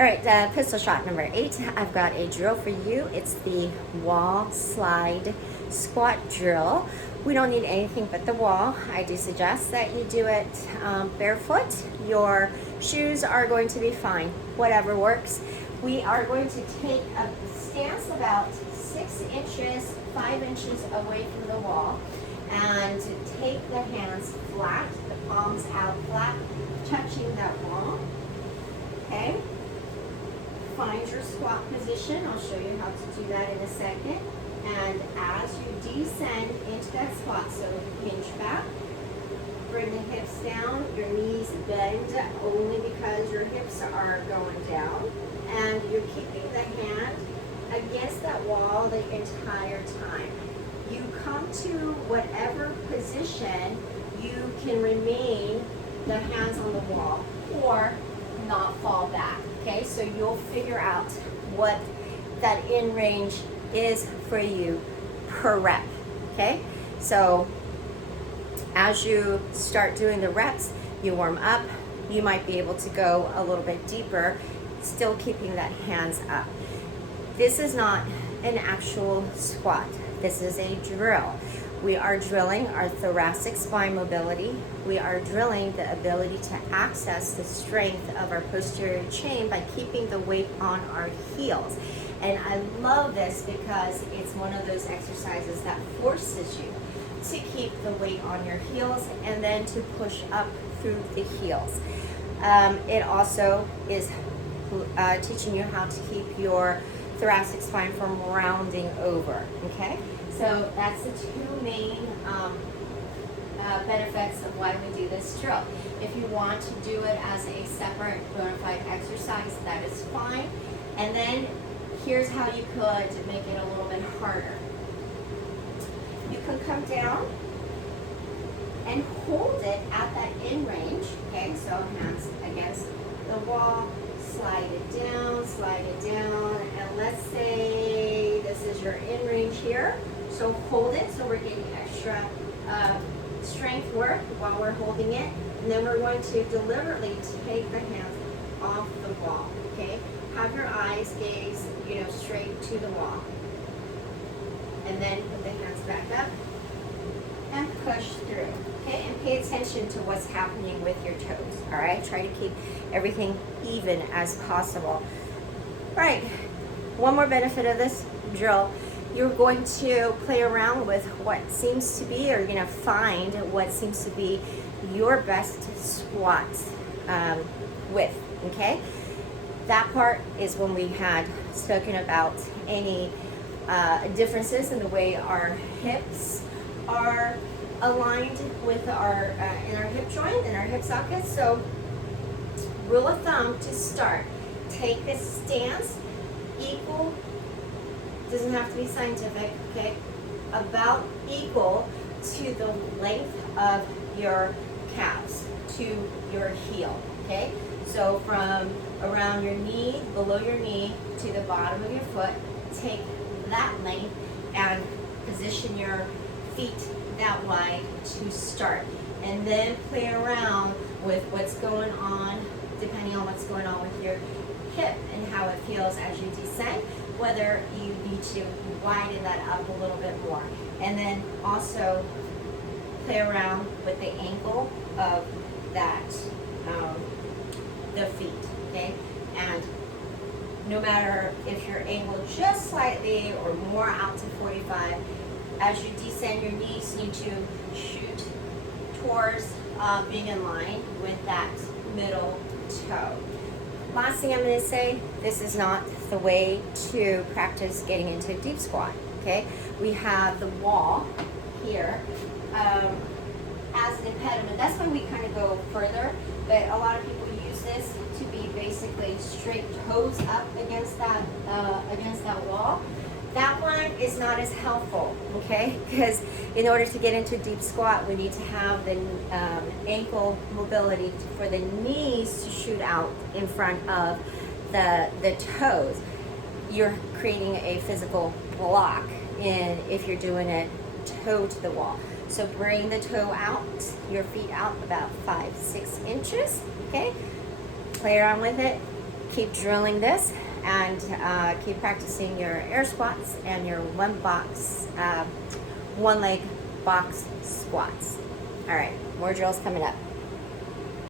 All right, pistol shot number 8. I've got a drill for you. It's the wall slide squat drill. We don't need anything but the wall. I do suggest that you do it barefoot. Your shoes are going to be fine, whatever works. We are going to take a stance about 6 inches, 5 inches away from the wall, and take the hands flat, the palms out flat, touching that wall. Okay? Find your squat position. I'll show you how to do that in a second. And as you descend into that squat, so hinge back, bring the hips down, your knees bend only because your hips are going down, and you're keeping the hand against that wall the entire time. You come to whatever position, you can remain the hands on the wall or not fall back. Okay, so you'll figure out what that in range is for you per rep. Okay, so as you start doing the reps, you warm up, you might be able to go a little bit deeper, still keeping that hands up. This is not an actual squat, this is a drill. We are drilling our thoracic spine mobility. We are drilling the ability to access the strength of our posterior chain by keeping the weight on our heels. And I love this because it's one of those exercises that forces you to keep the weight on your heels and then to push up through the heels. It also is teaching you how to keep your thoracic spine from rounding over, okay? So that's the two main benefits of why we do this drill. If you want to do it as a separate bona fide exercise, that is fine. And then here's how you could make it a little bit harder. You can come down and hold it at that in range, okay? So hands against the wall, slide it down, and let's say this is your in range here. So hold it, so we're getting extra strength work while we're holding it. And then we're going to deliberately take the hands off the wall, okay? Have your eyes gaze, straight to the wall. And then put the hands back up and push through, okay? And pay attention to what's happening with your toes, all right? Try to keep everything even as possible. All right, one more benefit of this drill. You're going to play around with what seems to be, or find what seems to be your best squat width, okay? That part is when we had spoken about any differences in the way our hips are aligned with our in our hip joint and our hip sockets. So rule of thumb to start, take this stance equal, doesn't have to be scientific, okay, about equal to the length of your calves to your heel, okay? So from around your knee, below your knee, to the bottom of your foot, take that length and position your feet that wide to start. And then play around with what's going on, depending on what's going on with your hip and how it feels as you descend, whether you need to widen that up a little bit more. And then also play around with the angle of that, the feet, okay? And no matter if you're angled just slightly or more out to 45, as you descend, your knees need to shoot towards being in line with that middle toe. Last thing I'm going to say, this is not the way to practice getting into a deep squat, okay? We have the wall here as an impediment. That's when we kind of go further, but a lot of people use this to be basically straight toes up against that wall. That one is not as helpful, okay? Because in order to get into deep squat, we need to have the ankle mobility for the knees to shoot out in front of the toes. You're creating a physical block if you're doing it toe to the wall. So bring the toe out, your feet out about 5-6 inches, okay? Play around with it, keep drilling this and keep practicing your air squats and your one leg box squats. All right, more drills coming up.